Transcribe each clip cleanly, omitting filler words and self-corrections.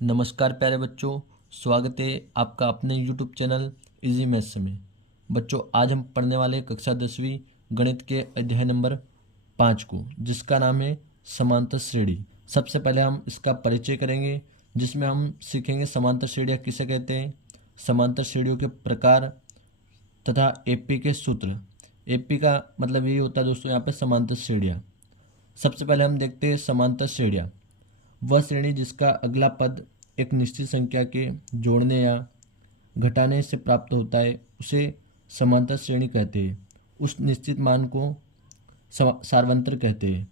नमस्कार प्यारे बच्चों, स्वागत है आपका अपने YouTube चैनल इजी मैथ्स में। बच्चों, आज हम पढ़ने वाले कक्षा 10वीं गणित के अध्याय नंबर 5 को, जिसका नाम है समांतर श्रेणी। सबसे पहले हम इसका परिचय करेंगे, जिसमें हम सीखेंगे समांतर श्रेणियाँ किसे कहते हैं, समांतर श्रेणियों के प्रकार तथा एपी के सूत्र। एपी का मतलब यही होता है दोस्तों यहाँ पे समांतर श्रेणियाँ। सबसे पहले हम देखते हैं समांतर श्रेणियाँ। वह श्रेणी जिसका अगला पद एक निश्चित संख्या के जोड़ने या घटाने से प्राप्त होता है उसे समांतर श्रेणी कहते हैं। उस निश्चित मान को सार्वंतर कहते हैं।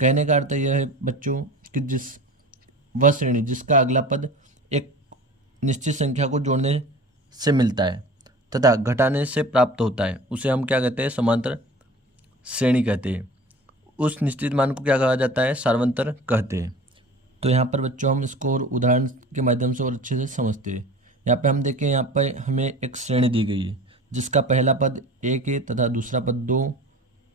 कहने का अर्थ यह है बच्चों कि वह श्रेणी जिसका अगला पद एक निश्चित संख्या को जोड़ने से मिलता है तथा घटाने से प्राप्त होता है उसे हम क्या कहते हैं, समांतर श्रेणी कहते हैं। उस निश्चित मान को क्या कहा जाता है, सार्वंतर कहते हैं। तो यहाँ पर बच्चों हम इसको और उदाहरण के माध्यम से और अच्छे से समझते हैं। यहाँ पे हम देखें, यहाँ पर हमें एक श्रेणी दी गई है जिसका पहला पद 1 है तथा दूसरा पद 2,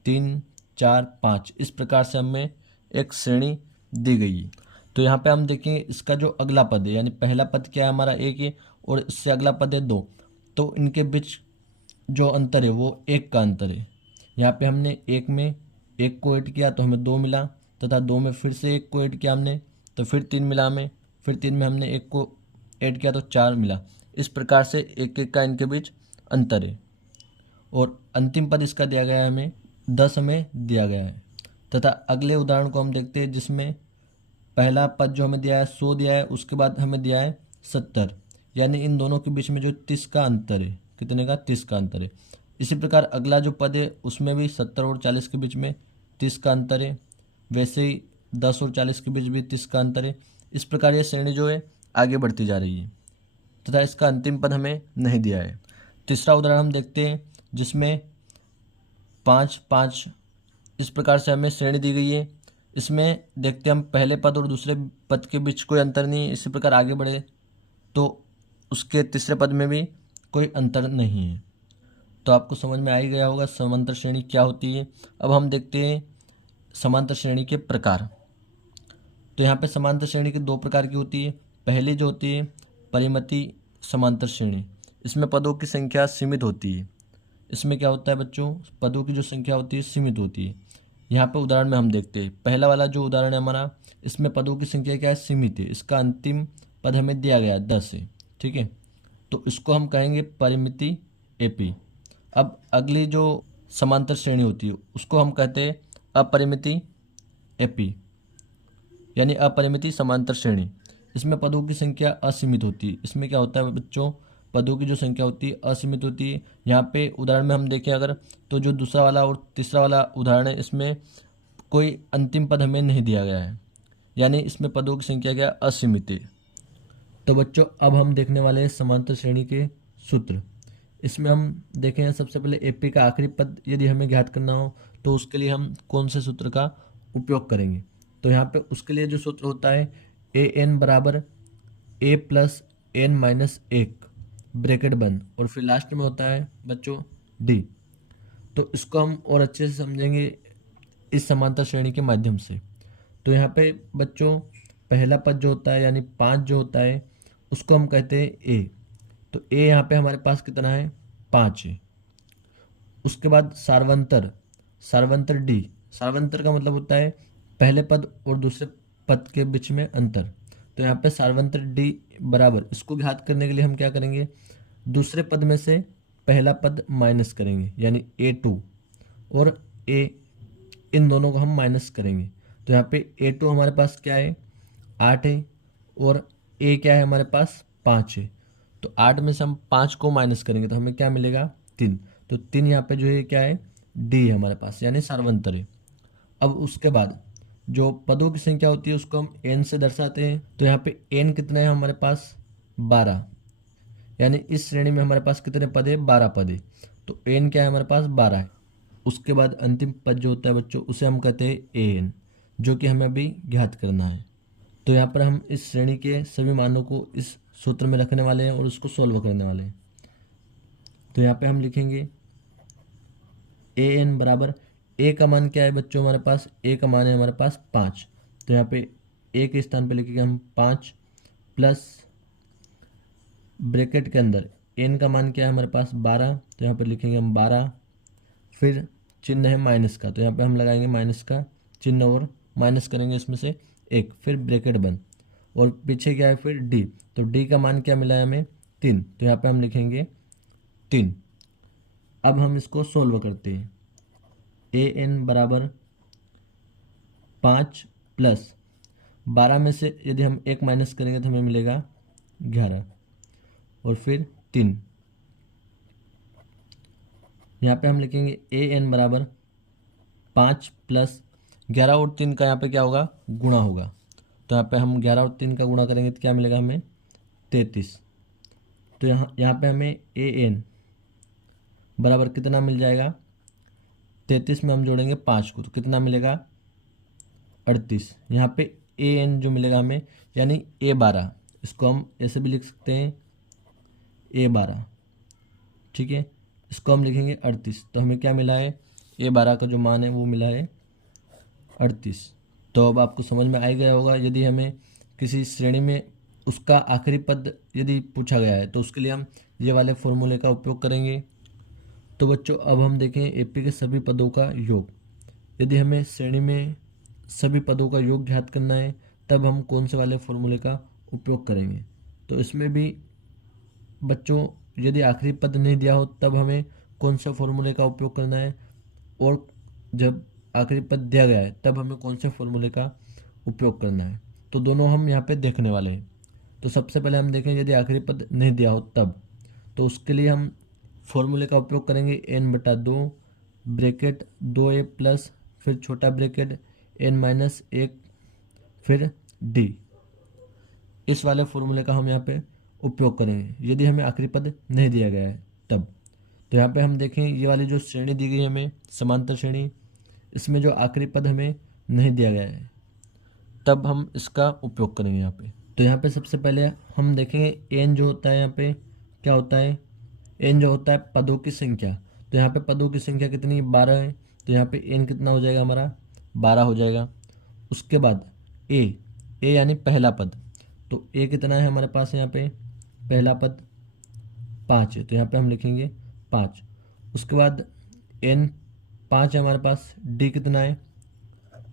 3, 4, 5। इस प्रकार से हमें एक श्रेणी दी गई है। तो यहाँ पे हम देखेंगे इसका जो अगला पद है, यानी पहला पद क्या है हमारा 1 है और इससे अगला पद है 2, तो इनके बीच जो अंतर है वो 1 का अंतर है। यहाँ पे हमने 1 में 1 को ऐड किया तो हमें 2 मिला, तथा 2 में फिर से 1 को ऐड किया हमने तो फिर 3 मिला हमें, फिर 3 में हमने 1 को ऐड किया तो 4 मिला। इस प्रकार से 1-1 का इनके बीच अंतर है। और अंतिम पद इसका दिया गया है हमें 10 हमें दिया गया है। तथा अगले उदाहरण को हम देखते हैं, जिसमें पहला पद जो हमें दिया है 100 दिया है, उसके बाद हमें दिया है 70, यानी इन दोनों के बीच में जो 30 का अंतर है, कितने का, 30 का अंतर है। इसी प्रकार अगला जो पद है उसमें भी 70 और 40 के बीच में 30 का अंतर है। वैसे ही 10 और 40 के बीच भी 30 का अंतर है। इस प्रकार यह श्रेणी जो है आगे बढ़ती जा रही है तथा इसका अंतिम पद हमें नहीं दिया है। तीसरा उदाहरण हम देखते हैं, जिसमें 5, 5 इस प्रकार से हमें श्रेणी दी गई है। इसमें देखते हैं हम पहले पद और दूसरे पद के बीच कोई अंतर नहीं है। इसी प्रकार आगे बढ़े तो उसके तीसरे पद में भी कोई अंतर नहीं है। तो आपको समझ में आ ही गया होगा समांतर श्रेणी क्या होती है। अब हम देखते हैं समांतर श्रेणी के प्रकार। तो यहाँ पे समांतर श्रेणी की 2 प्रकार की होती है। पहली जो होती है परिमिति समांतर श्रेणी, इसमें पदों की संख्या सीमित होती है। इसमें क्या होता है बच्चों, पदों की जो संख्या होती है सीमित होती है। यहाँ पे उदाहरण में हम देखते हैं, पहला वाला जो उदाहरण है हमारा, इसमें पदों की संख्या क्या है, सीमित है। इसका अंतिम पद हमें दिया गया है 10 है, ठीक है। तो इसको हम कहेंगे परिमिति एपी। अब अगली जो समांतर श्रेणी होती है उसको हम कहते हैं अपरिमिति एपी, यानी अपरिमिति समांतर श्रेणी। इसमें पदों की संख्या असीमित होती है। इसमें क्या होता है बच्चों, पदों की जो संख्या होती है असीमित होती है। यहाँ पे उदाहरण में हम देखें अगर, तो जो दूसरा वाला और तीसरा वाला उदाहरण है इसमें कोई अंतिम पद हमें नहीं दिया गया है, यानी इसमें पदों की संख्या क्या असीमित है। तो बच्चों अब हम देखने वाले हैं समांतर श्रेणी के सूत्र। इसमें हम देखें सबसे पहले एपी का आखिरी पद यदि हमें ज्ञात करना हो तो उसके लिए हम कौन से सूत्र का उपयोग करेंगे। तो यहाँ पे उसके लिए जो सूत्र होता है ए एन बराबर ए प्लस एन माइनस 1 ब्रैकेट बंद, और फिर लास्ट में होता है बच्चों डी। तो इसको हम और अच्छे से समझेंगे इस समांतर श्रेणी के माध्यम से। तो यहाँ पे बच्चों पहला पद जो होता है यानी 5 जो होता है उसको हम कहते हैं ए। तो ए यहाँ पे हमारे पास कितना है, 5 है। उसके बाद सार्वंतर, सार्वंतर डी। सार्वंतर का मतलब होता है पहले पद और दूसरे पद के बीच में अंतर। तो यहाँ पे सार्वंतर डी बराबर, इसको घात करने के लिए हम क्या करेंगे, दूसरे पद में से पहला पद माइनस करेंगे, यानी A2 और A, इन दोनों को हम माइनस करेंगे। तो यहाँ पे A2 हमारे पास क्या है, 8 है, और A क्या है हमारे पास, 5 है। तो 8 में से हम 5 को माइनस करेंगे तो हमें क्या मिलेगा, 3। तो 3 यहाँ पे जो है क्या है, डी है हमारे पास, यानी सार्वंतर है। अब उसके बाद जो पदों की संख्या होती है उसको हम एन से दर्शाते हैं। तो यहाँ पे एन कितने हैं हमारे पास, 12, यानी इस श्रेणी में हमारे पास कितने पद है, 12 पद है। तो एन क्या है हमारे पास, 12 है। उसके बाद अंतिम पद जो होता है बच्चों उसे हम कहते हैं ए एन, जो कि हमें अभी ज्ञात करना है। तो यहाँ पर हम इस श्रेणी के सभी मानों को इस सूत्र में रखने वाले हैं और उसको सोल्व करने वाले हैं। तो यहाँ पे हम लिखेंगे ए एन बराबर, ए का मान क्या है बच्चों हमारे पास, ए का मान है हमारे पास 5। तो यहाँ पे ए के स्थान पे लिखेंगे हम 5, प्लस ब्रैकेट के अंदर n का मान क्या है हमारे पास 12, तो यहाँ पर लिखेंगे हम 12, फिर चिन्ह है माइनस का, तो यहाँ पे हम लगाएंगे माइनस का चिन्ह और माइनस करेंगे इसमें से 1, फिर ब्रैकेट बंद, और पीछे क्या है फिर d, तो d का मान क्या मिला है हमें 3, तो यहाँ पे हम लिखेंगे 3। अब हम इसको सोल्व करते हैं। an बराबर 5 प्लस 12 में से यदि हम 1 माइनस करेंगे तो हमें मिलेगा 11, और फिर 3। यहाँ पे हम लिखेंगे an बराबर 5 प्लस 11 और 3 का यहाँ पे क्या होगा गुणा होगा, तो यहाँ पे हम 11 और 3 का गुणा करेंगे तो क्या मिलेगा हमें 33। तो यहाँ पे हमें an बराबर कितना मिल जाएगा, 33 में हम जोड़ेंगे 5 को तो कितना मिलेगा 38। यहाँ पे an जो मिलेगा हमें यानी a12, इसको हम ऐसे भी लिख सकते हैं a12, ठीक है, इसको हम लिखेंगे 38, तो हमें क्या मिला है a12 का जो मान है वो मिला है 38। तो अब आपको समझ में आ ही गया होगा, यदि हमें किसी श्रेणी में उसका आखिरी पद यदि पूछा गया है तो उसके लिए हम ये वाले फॉर्मूले का उपयोग करेंगे। तो बच्चों अब हम देखें एपी के सभी पदों का योग। यदि हमें श्रेणी में सभी पदों का योग ज्ञात करना है तब हम कौन से वाले फॉर्मूले का उपयोग करेंगे। तो इसमें भी बच्चों यदि आखिरी पद नहीं दिया हो तब हमें कौन से फॉर्मूले का उपयोग करना है, और जब आखिरी पद दिया गया है तब हमें कौन से फॉर्मूले का उपयोग करना है। तो दोनों हम यहाँ पे देखने वाले हैं। तो सबसे पहले हम देखें यदि आखिरी पद नहीं दिया हो तब, तो उसके लिए हम फॉर्मूले का उपयोग करेंगे n/2 ब्रैकेट 2a प्लस फिर छोटा ब्रैकेट n-1 फिर d। इस वाले फॉर्मूले का हम यहाँ पे उपयोग करेंगे यदि हमें आखिरी पद नहीं दिया गया है तब। तो यहाँ पे हम देखें ये वाली जो श्रेणी दी गई है हमें समांतर श्रेणी, इसमें जो आखिरी पद हमें नहीं दिया गया है तब हम इसका उपयोग करेंगे यहाँ पे। तो यहाँ पे सबसे पहले हम देखेंगे n जो होता है यहाँ पे क्या होता है, n जो होता है पदों की संख्या। तो यहाँ पे पदों की संख्या कितनी 12 है, तो यहाँ पे n कितना हो जाएगा हमारा 12 हो जाएगा। उसके बाद a यानी पहला पद, तो a कितना है हमारे पास यहाँ पे पहला पद 5 है, तो यहाँ पे हम लिखेंगे 5। उसके बाद n 5 है हमारे पास, d कितना है,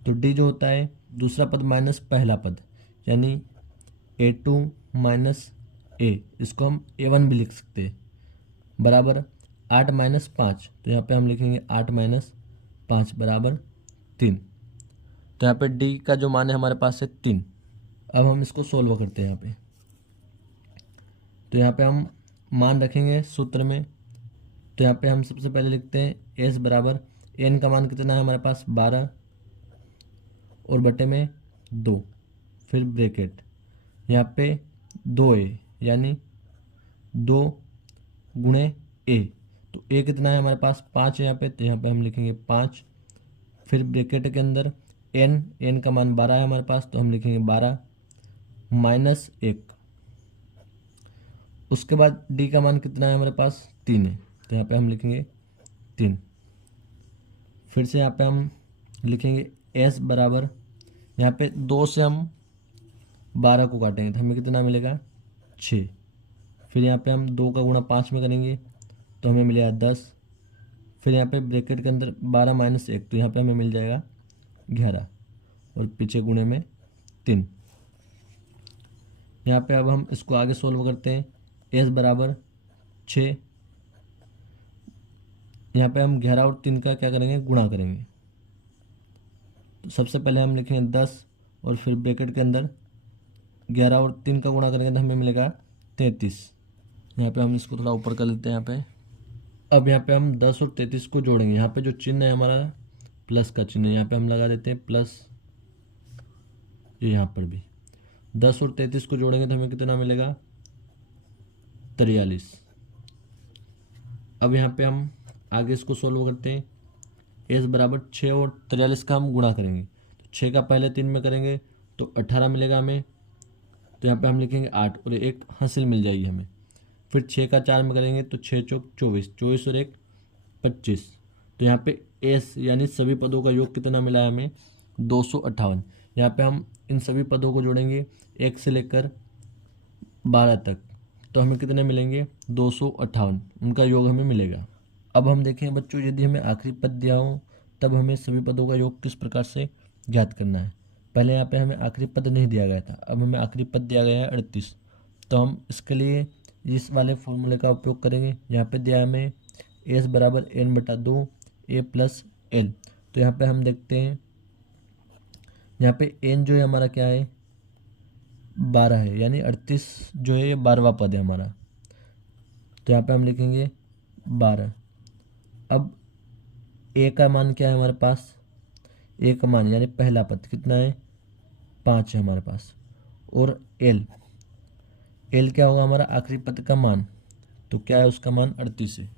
तो d जो होता है दूसरा पद माइनस पहला पद यानी a2 माइनस a, इसको हम a1 भी लिख सकते हैं, बराबर 8 माइनस 5, तो यहाँ पे हम लिखेंगे 8 माइनस 5 बराबर 3। तो यहाँ पे d का जो मान है हमारे पास है 3। अब हम इसको सोल्व करते हैं यहाँ पे। तो यहाँ पे हम मान रखेंगे सूत्र में। तो यहाँ पे हम सबसे पहले लिखते हैं s बराबर n का मान कितना है हमारे पास 12 और बटे में 2, फिर ब्रैकेट यहाँ पे 2a यानी 2 गुणे a, तो a कितना है हमारे पास 5 है यहाँ पे, तो यहाँ पे हम लिखेंगे 5, फिर ब्रैकेट के अंदर n का मान 12 है हमारे पास, तो हम लिखेंगे 12 माइनस 1। उसके बाद d का मान कितना है हमारे पास 3 है, तो यहाँ पे हम लिखेंगे 3। फिर से यहाँ पे हम लिखेंगे s बराबर यहाँ पे 2 से हम 12 को काटेंगे तो हमें कितना मिलेगा 6। फिर यहाँ पे हम 2 का गुणा 5 में करेंगे तो हमें मिलेगा 10। फिर यहाँ पे ब्रैकेट के अंदर 12 माइनस 1, तो यहाँ पे हमें मिल जाएगा 11 और पीछे गुणे में 3। यहाँ पे अब हम इसको आगे सोल्व करते हैं। s बराबर 6, यहाँ पे हम 11 और 3 का क्या करेंगे गुणा करेंगे। तो सबसे पहले हम लिखेंगे 10 और फिर ब्रैकेट के अंदर 11 और 3 का गुणा करेंगे तो हमें मिलेगा 33। यहाँ पे हम इसको थोड़ा ऊपर कर लेते हैं यहाँ पे। अब यहाँ पे हम 10 और 33 को जोड़ेंगे। यहाँ पे जो चिन्ह है हमारा प्लस का चिन्ह, यहाँ पे हम लगा देते हैं प्लस, ये यहाँ पर भी 10 और 33 को जोड़ेंगे तो हमें कितना मिलेगा 43। अब यहाँ पे हम आगे इसको सोल्व करते हैं। s बराबर 6 और 43 का हम गुणा करेंगे, तो 6 का पहले 3 में करेंगे तो 18 मिलेगा हमें, तो यहाँ पे हम लिखेंगे 8 और एक हासिल मिल जाएगी हमें। फिर 6 का 4 में करेंगे तो 6 चौक 24, 24 और एक 25। तो यहाँ पे s यानी सभी पदों का योग कितना मिला है हमें 258। यहाँ पे हम इन सभी पदों को जोड़ेंगे 1 से लेकर 12 तक, तो हमें कितने मिलेंगे? 258, उनका योग हमें मिलेगा। अब हम देखें बच्चों, यदि हमें आखिरी पद दिया हो तब हमें सभी पदों का योग किस प्रकार से ज्ञात करना है। पहले यहाँ पे हमें आखिरी पद नहीं दिया गया था, अब हमें आखिरी पद दिया गया है 38। तो हम इसके लिए इस वाले फॉर्मूले का उपयोग करेंगे। यहाँ पे दिया है हमें एस बराबर एन बटा 2 ए प्लस एल। तो यहाँ पे हम देखते हैं, यहाँ पे एन जो है हमारा क्या है? 12 है, यानी 38 जो है ये 12वां पद है हमारा। तो यहाँ पे हम लिखेंगे 12। अब ए का मान क्या है हमारे पास? ए का मान यानी पहला पद कितना है? 5 है हमारे पास। और एल, एल क्या होगा हमारा? आखिरी पद का मान। तो क्या है उसका मान? 38 है।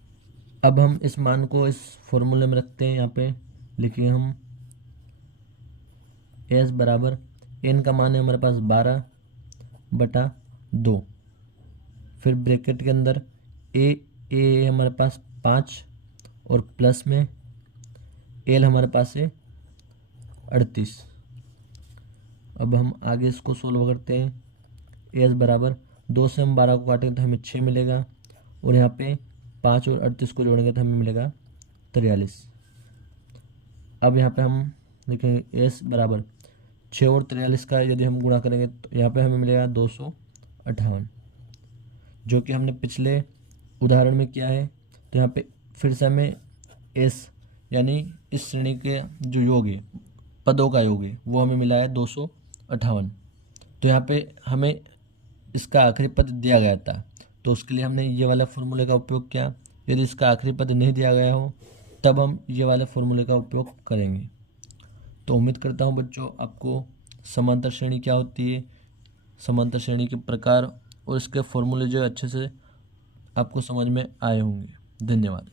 अब हम इस मान को इस फॉर्मूले में रखते हैं। यहाँ पे लिखिए हम एस बराबर एन का मान है हमारे पास 12 बटा 2, फिर ब्रैकेट के अंदर ए हमारे पास 5 और प्लस में एल हमारे पास है 38। अब हम आगे इसको सोल्व करते हैं। एस बराबर 2 से हम 12 को काटेंगे तो हमें 6 मिलेगा, और यहाँ पे 5 और 38 को जोड़ेंगे तो हमें मिलेगा 43। अब यहाँ पे हम लिखेंगे एस बराबर 6 और 43 का यदि हम गुणा करेंगे तो यहाँ पे हमें मिलेगा 258, जो कि हमने पिछले उदाहरण में किया है। तो यहाँ पे फिर से हमें एस यानी इस श्रेणी के जो योग है, पदों का योग है, वो हमें मिला है 258। तो यहाँ पे हमें इसका आखिरी पद दिया गया था, तो उसके लिए हमने ये वाला फॉर्मूले का उपयोग किया। यदि इसका आखिरी पद नहीं दिया गया हो तब हम ये वाले फॉर्मूले का उपयोग करेंगे। तो उम्मीद करता हूँ बच्चों आपको समांतर श्रेणी क्या होती है, समांतर श्रेणी के प्रकार और इसके फॉर्मूले जो अच्छे से आपको समझ में आए होंगे। धन्यवाद।